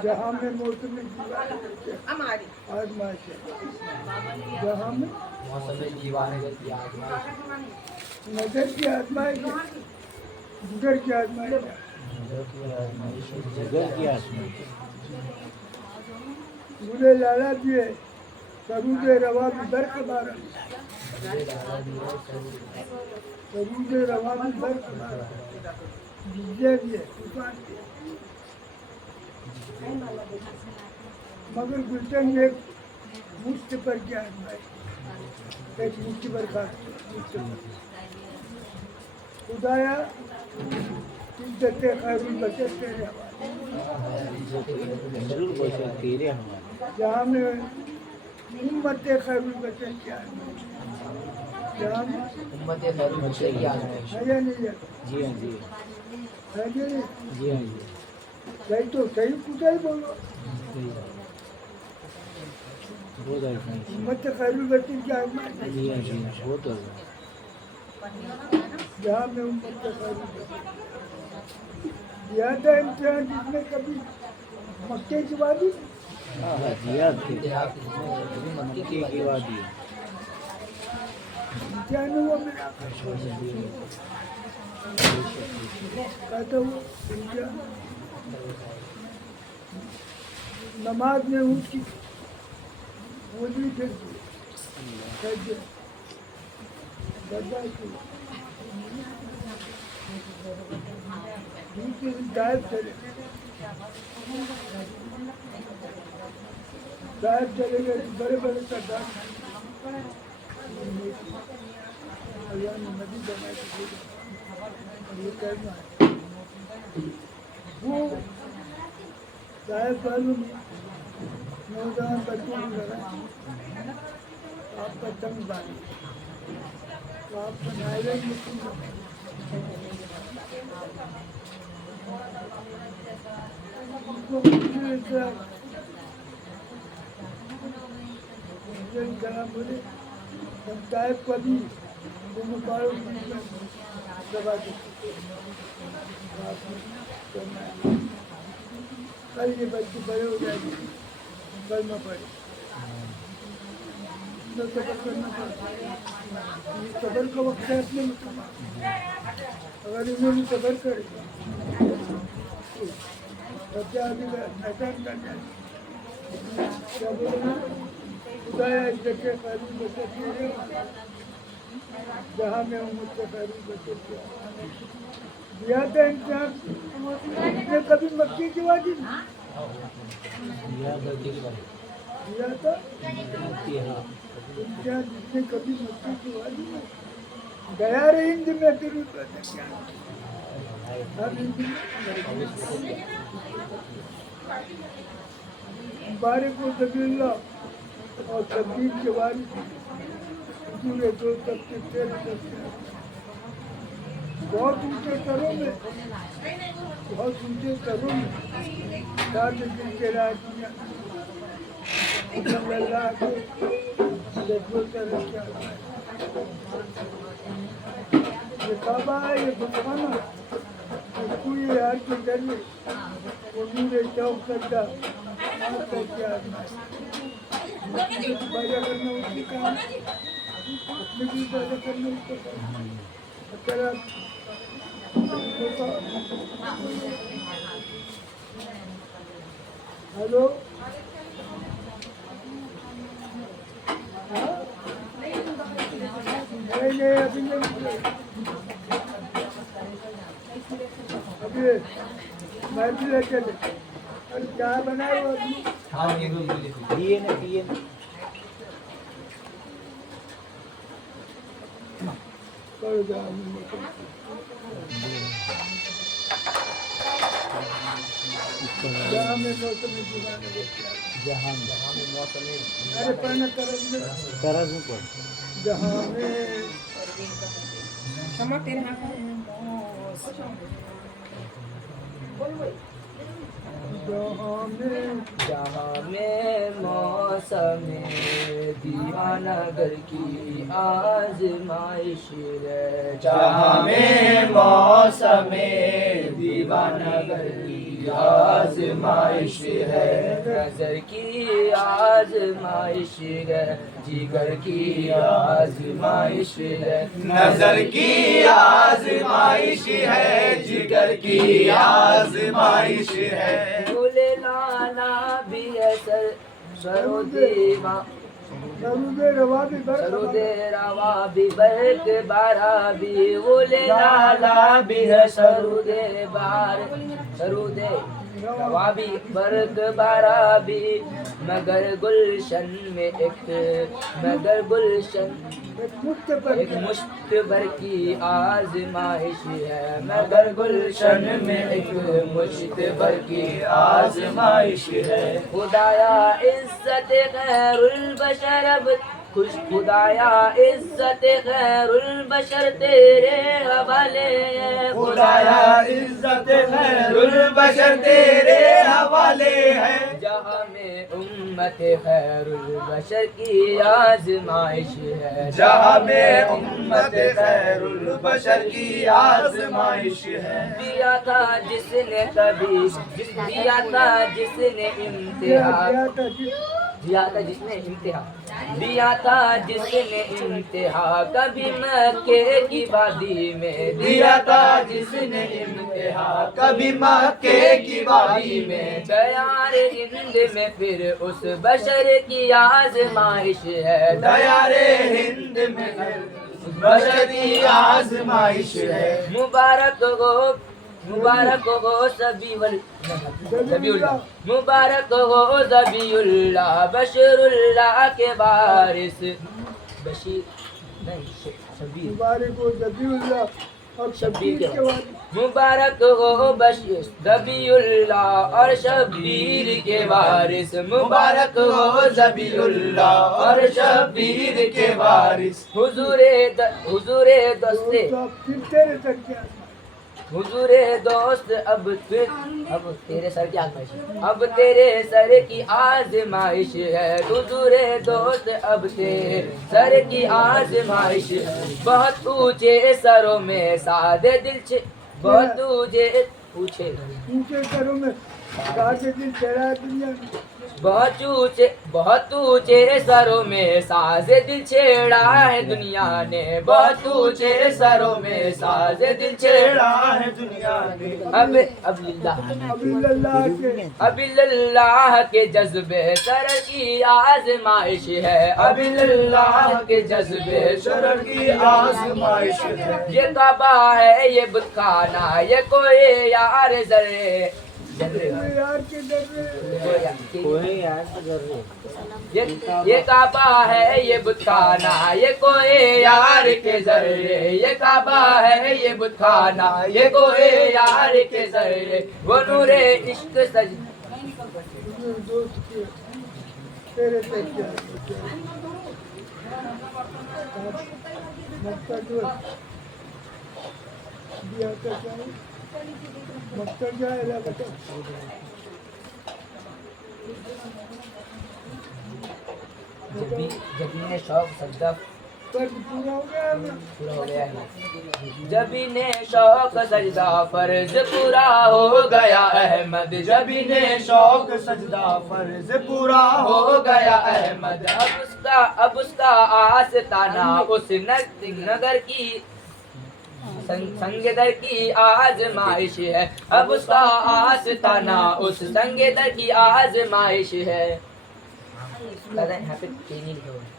जहाँ में मौसम आजमाइश है, जहाँ में मौसम जीवान नजर की आजमाइश है, जिगर की आजमाइश है। जगह की आसमान मुझे लाला दिए सरूदे रवा भी दर कबारा, सरूदे रवा भी दर कबारा, बिजले भी है, तूफान भी है। मगर गुलशन एक मुश्त पर क्या आजमाइश, एक मुश्त पर खास मुश्त पर खुदाया इज्जत खैरुल बशर तेरे हवाले, जरूर बशर तेरे हमारे जहाँ में उम्मत खैरुल बशर की आजमाइश, जहाँ में उम्मत खैरुल बशर की आजमाइश है या नहीं है, जी हाँ जी है या नहीं? जी हाँ जी सही तो सही पूछा ही बोलो। रोज आजमाइश उम्मत खैरुल बशर की आजमाइश, जी हाँ जी हाँ वो तो है जहाँ में उम्मत खैरुल बशर याद है इम्तिहान जिसमें कभी मक्के की वादी हाँ हाँ जियाद थे मक्के की वादी इम्तिहान हुआ मेरा कहता हूँ इम्तिहान नमाज में उसकी वजू फिर दूसरे गायब चले गए बड़े बड़े सरदार अल्लाह ने नबी बनाए थे, ये कहना है वो गायब वालों में नौजवान बच्चों को लगा आपका तंग बारी तो आपका नायरन मुस्लिम बोले पंचायत को भी दोनों पारों दबा देते कल ये बच्चे बड़े हो जाएंगे, करना पड़े तो सबर करना पड़ता है। सबर का वक्त है अपने में कमा, अगर इन्होंने सबर करे बच्चा अभी ऐसा कर जाए क्या बोलना खुदाया इज्जत खैरुल बशर तेरे जहाँ में हूँ मुझसे खैरुल बशर किया दिया था इंसान ने कभी मक्की की वादी दिया था इंसान जिसने कभी मक्की की वादी में गया रे हिंद में तेरी क्या हम हिंद मुबारक को जबील्ला और तब्दील के वारिस पूरे दो सबसे तेरे सबसे बहुत ऊंचे storoं में बहुत ऊंचे storoं में साथ दिल के राजिया अल्लाह के जज्बों का रखा ये काबा है, ये बखाना पूरी यार के जरिए वो नूरे चौक करता आपका क्या पैदा करना उसकी काम अपने भी पैदा करना उसका काम। हेलो नहीं अभी नहीं अभी मैं भी लेके अरे क्या बनाए वो अभी दिए ना कर जाओ जहाँ में मौसम जहाँ में मौसम अरे पढ़ना करज में पढ़ जहाँ में जहाँ में मौसम मौसम दीवानगर की आजमाइश है, जहाँ में मौसम दीवानगर की आजमाइश है, नजर की आजमाइश है, जिगर की आजमाइश है, नजर की आजमाइश है, जिगर की आजमाइश है। फूले लाला भी है सरोदेवा सरुदे रवा भी बर सरुदे रवा भी बरक बारा भी फूले लाला भी है सरुदे बार सरुदे रवा भी बरक बारा भी मगर गुलशन में मगर गुलशन एक मुश्त भर की आजमाइश है, मगर गुलशन में एक मुश्त भर की आजमाइश है। खुदाया इज्जत खैरुल बशर अब खुश खुदाया इज्जत खैरुल बशर तेरे हवाले है, खुदाया इज्जत खैरुल बशर तेरे हवाले है, जहाँ में उम्मत खैरुल बशर की आजमाइश है, जहाँ में उम्मत खैरुल बशर की आजमाइश है। दिया था जिसने कभी दिया था जिसने इम्तिहान दिया था जिसने इम्तिहान दिया था जिसने इम्तिहान कभी मक्के की वादी में दिया था जिसने इम्तिहान कभी मक्के की वादी में, दयार हिंद में फिर उस बशर की आजमाइश है, दयारे हिंद में फिर बशर की आजमाइश है। मुबारक हो ज़बीउल्लाह मुबारक हो ज़बीउल्लाह बशरुल्लाह के वारिस बशीर नहीं शबीर मुबारक हो ज़बीउल्लाह और शबीर के बाद मुबारक हो बशीर ज़बीउल्लाह और शबीर के वारिस मुबारक हो ज़बीउल्लाह और शबीर के वारिस, हुजूरे दोस्ते तो अब फिर तेरे तक क्या हुजूरे दोस्त अब तेरे सर की आजमाइश अब तेरे सर की आजमाइश है, हुजूरे दोस्त अब तेरे सर की आजमाइश है। बहुत ऊंचे सरों में सादे दिल छे बहुत ऊंचे करो में सादे दिल चढ़ा है दुनिया में, बहुत ऊंचे सरों में साजे दिल छेड़ा है दुनिया ने, बहुत ऊंचे सरों में साजे दिल छेड़ा है दुनिया ने। अबिल्लाह के जज्बे सर की आजमाइश है, अबिल्लाह के जज्बे शर की आजमाइश है। ये काबा है ये बुतखाना ये कोई यार जर्रे यार के डर ये काबा है ये बुतखाना ये कोई यार के जर्रे, ये काबा है ये बुतखाना ये कोई यार के जर्रे, वो नूरे इश्क सज दोस्त के तेरे तक क्या मकसद दिया का क्या मकसद क्या है बता जब ने शौक सजदा पर पूरा हो गया ना पूरा हो गया है, जबी ने शौक सजदा फर्ज पूरा हो गया अहमद, जबी ने शौक सजदा फर्ज पूरा हो गया अहमद, अब उसका आस्ताना उस नगर की संगेदर की आजमाइश है, अब उसका आस्ताना उस संगेदर की आजमाइश है। यहाँ पे चीनी लिखा हुआ है।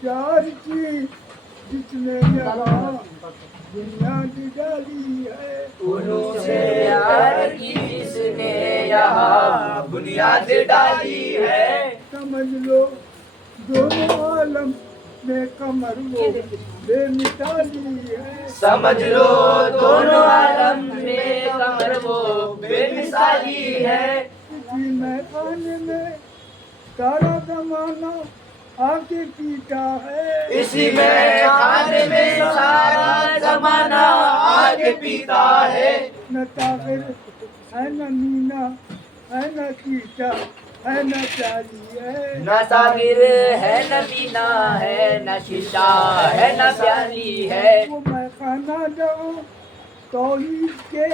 प्यार की जिसने यहाँ बुनियाद डाली है, फूलों से प्यार की जिसने यहाँ बुनियाद डाली है। समझ लो दोनों आलम में कमर वो बेमिसाली है, समझ लो दोनों आलम में कमर वो बेमिसाली है। इसी मैदान में सारा जमाना आके पीता है, इसी में खाने में सारा जमाना आके पीता है। न ताहिर है न मीना है न चीता है न प्याली है, न सागिर है न मीना है न शीशा है न प्याली है। वो मैं खाना जाऊँ तौहीद के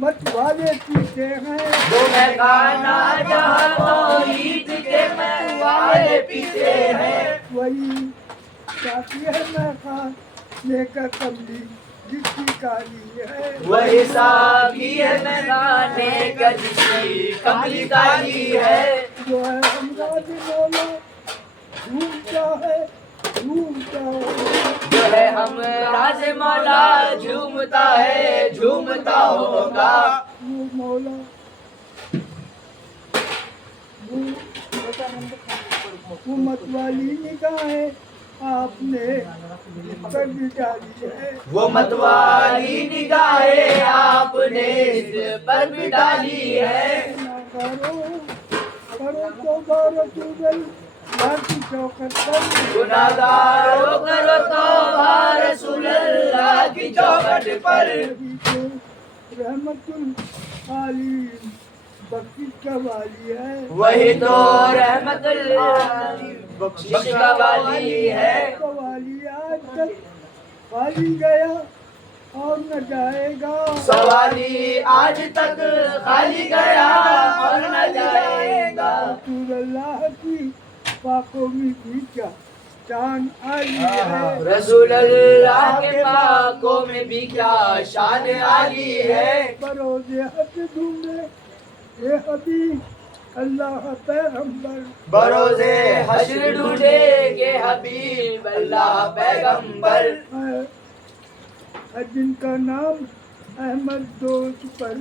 मत वाले पीते हैं, वो मैं खाना जहाँ तौहीद के मैं वाले पीते हैं। वही साथी है मैं खान लेकर कमली जिसकी काली है, वही साकी है मैं गाने का जिसकी कमली काली है। जो है हमराज मौला झूमता है झूमता है, जो है हम राज मौला झूमता है झूमता होगा। वो मौला वो मतवाली निगाहें आपने इस पर भी डाली है, वो मतवाली निगाहें आपने इस पर भी डाली है। ना करो तो भारत उदल लाठी चौकट पर, गुनाहगारों करो तौबा रसूलुल्लाह की चौखट पर। रहमतुल आलीम बख्शिश का वाली है, वही तो रहमतुल बख्शिश का वाली है। वाली आज तक खाली गया और न जाएगा, सवाली आज तक खाली गया और न जाएगा। रसूलुल्लाह की पाकों में भी क्या शान आई है, रसूलुल्लाह के पाकों में भी क्या शान आली है। बरोज़े हक ढूंढे ये हबीब अल्लाह पैगंबर, बरोज़े हश्र ढूंढेगे हबीब अल्लाह पैगंबर। है जिनका नाम अहमद दोस्त पर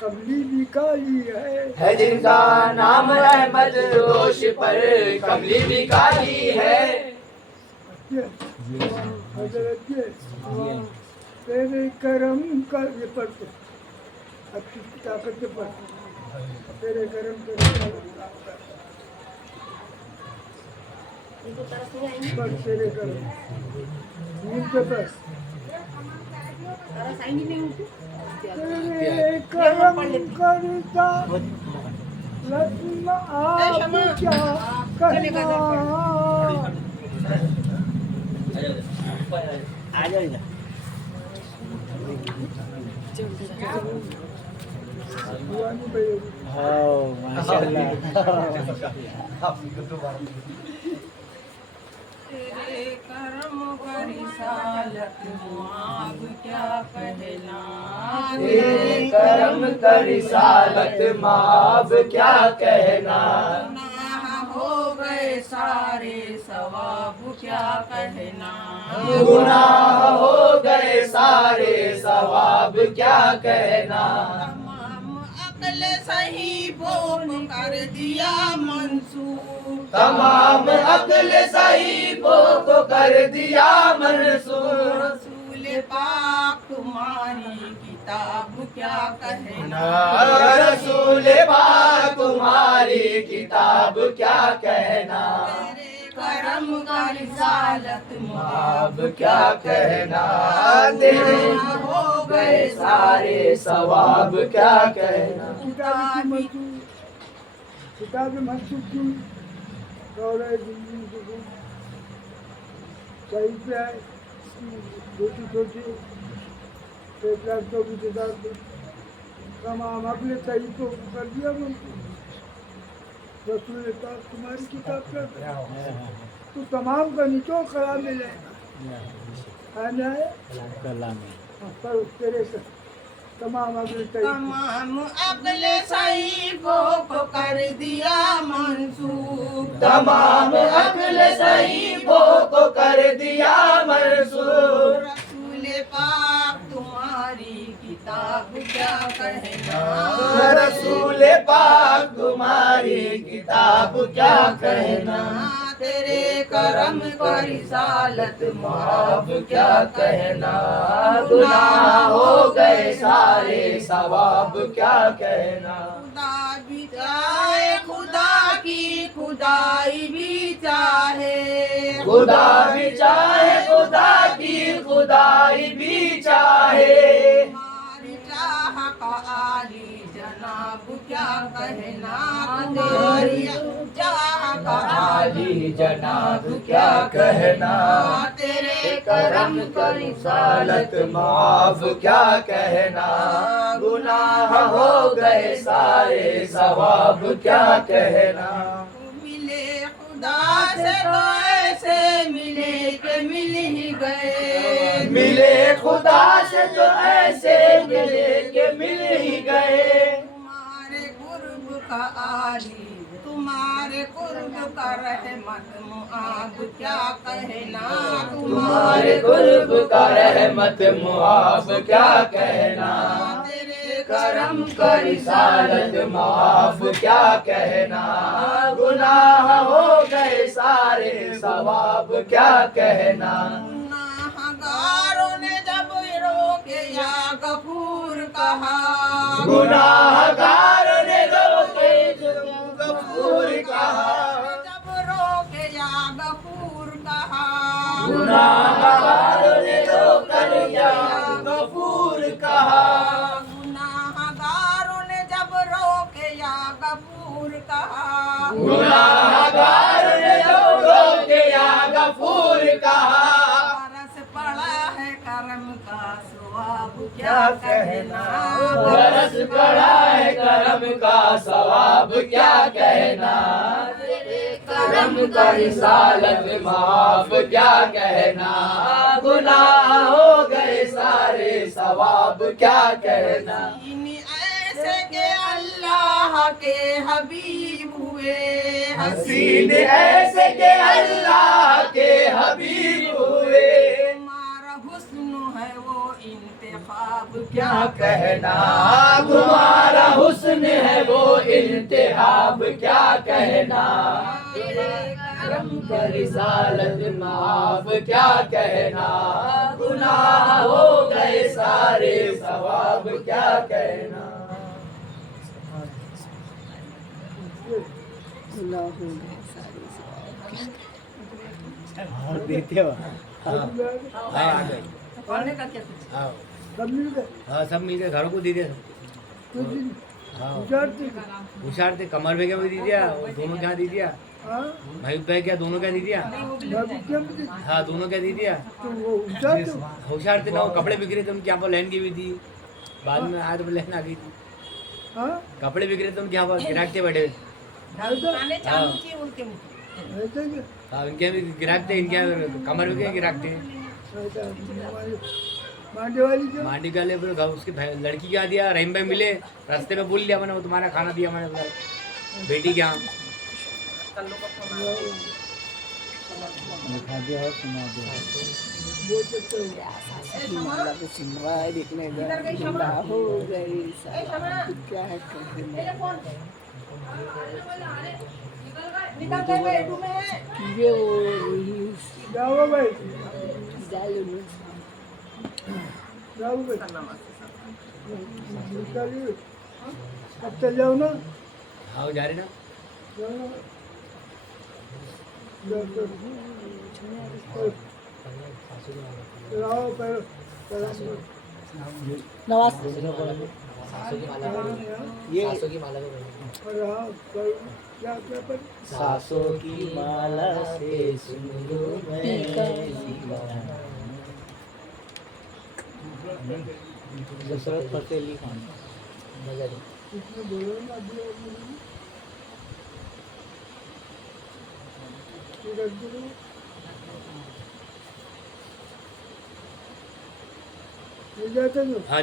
कमली भी काली है जिनका नाम अहमद दोष पर कमली भी काली है। हजरत तेरे करम का ये पढ़ते अच्छी ताकत से पढ़ते, तेरे करम का बस तेरे करम नीचे बस तेरे करम करता लक्ष्म आप क्या कहना, आ जाओ इधर। हाँ माशाल्लाह। तेरे करम का रिसालत मुआब क्या कहना, तेरे करम का रिसालत माब क्या कहना। गुनाह हो गए सारे सवाब क्या कहना, गुनाह हो गए सारे सवाब क्या कहना। तमाम अक्ल सही बोल कर दिया मंसूब, तमाम अक्ल सहीफों को कर दिया मंसूर। रसूल पाक तुम्हारी किताब क्या कहना, रसूल पाक तुम्हारी किताब क्या कहना। तेरे करम का रिसालत अब क्या कहना, तेरे हो गए सारे सवाब क्या कहना। किताब मंसूब की दौरे जिंदगी की सही पे है, छोटी छोटी 1,24,000 तमाम अगले सही तो कर दिया मंसूब। रसूल पाक तुम्हारी किताब का तो तमाम का निचोड़ खराब मिल जाएगा, आ जाए पर तेरे से तमाम अगले सही तमाम अगले सहीफों को कर दिया मंसूब, तमाम अगले सहीफों को कर दिया मंसूर। रसूल पाक तुम्हारी किताब क्या कहना, रसूल पाक तुम्हारी किताब क्या कहना। तेरे करम का रिसालत अब क्या कहना, गुनाह हो गए सारे, सवाब क्या कहना। खुदा भी चाहे, खुदा की खुदाई भी चाहे, खुदा भी चाहे, खुदा की खुदाई भी चाहे। तुम्हारी चाह का आली जनाब क्या कहना, तुम्हारी चाह का आली जनाब क्या कहना। तेरे करम का रिसालत माफ क्या कहना, गुनाह हो गए सारे, सवाब क्या कहना। मिले खुदा से तो ऐसे मिले के मिल ही गए, मिले खुदा से तो ऐसे मिले के मिल ही गए। तुम्हारे कुर्ब का आली, तुम्हारे कुर्ब का रहमत मुआब क्या कहना, तुम्हारे कुर्ब का रहमत मुआफ क्या कहना। तेरे करम का रिसालत माफ क्या कहना, गुनाह हो गए सारे, सवाब क्या कहना। गुनाहगारों ने जब रोके या गफूर कहा, गुनाहगार ने रोके गफूर कहा। जब रोके या गफूर कहा, गुनाहगार ने रोकर या गफूर कहा। गुनाहगारों ने जब रोके या गफूर कहा, गुनाहगार ने रोके या गफूर कहा। बरस पड़ा है करम का सवाब क्या कहना, बरस पड़ा है करम का सवाब क्या कहना। करम का रिसालत माफ क्या कहना, गुनाह हो गए सारे, सवाब क्या कहना। इन ऐसे के अल्लाह के हबीब हुए, हसीन ऐसे के अल्लाह के हबीब हुए। तुम्हारा हुस्न है वो इंतखाब क्या कहना, तुम्हारा हुस्न है वो इल्तिहाब क्या कहना। करम का रिसालत माफ क्या कहना, गुनाह हो गए सारे, सवाब क्या कहना। देते हो सब मिल गए हाँ सब मिल के घर को दे दिया तो दिन हाँ गुजारते होशियार थे कमर पे क्या दे दिया और दोनों क्या दे दिया हाँ भाई भाई क्या दोनों क्या दे दिया बाबू क्या मुझे हाँ दोनों क्या दे दिया तो वो गुजारते हो होशियार थे ना वो कपड़े बिक रहे थे उनके यहाँ पर लाइन की भी थी बाद में आए तो लाइन आ गई थी हाँ कपड़े बिक रहे थे उनके यहाँ पर गिराक थे बैठे ऐसा हाँ ऐसा क्या हाँ इनके यहाँ भी गिराक थे इनके यहाँ कमर पे क्या गिराक थे ऐसा हमारे मांडे वाली जो मांडी का ले फिर उसकी लड़की क्या दिया रहीम भाई मिले रास्ते में बोल दिया मैंने वो तुम्हारा खाना दिया मैंने बोला बेटी क्या दिखा दिया और सुना दिया बोल सकते हो देखने हो गई क्या है ये वही जाओ भाई डालो जाओ भाई निकालिए अब चल जाओ ना हाँ जा रहे ना जाओ ना जाओ तो आओ पर नवाज ये क्या क्या पर सासों की माला से सिंदूर दशरथ पटेल खान इसमें बोलो ना अभी और बोलो ना। ठीक है बोलो मिल जाता जो हाँ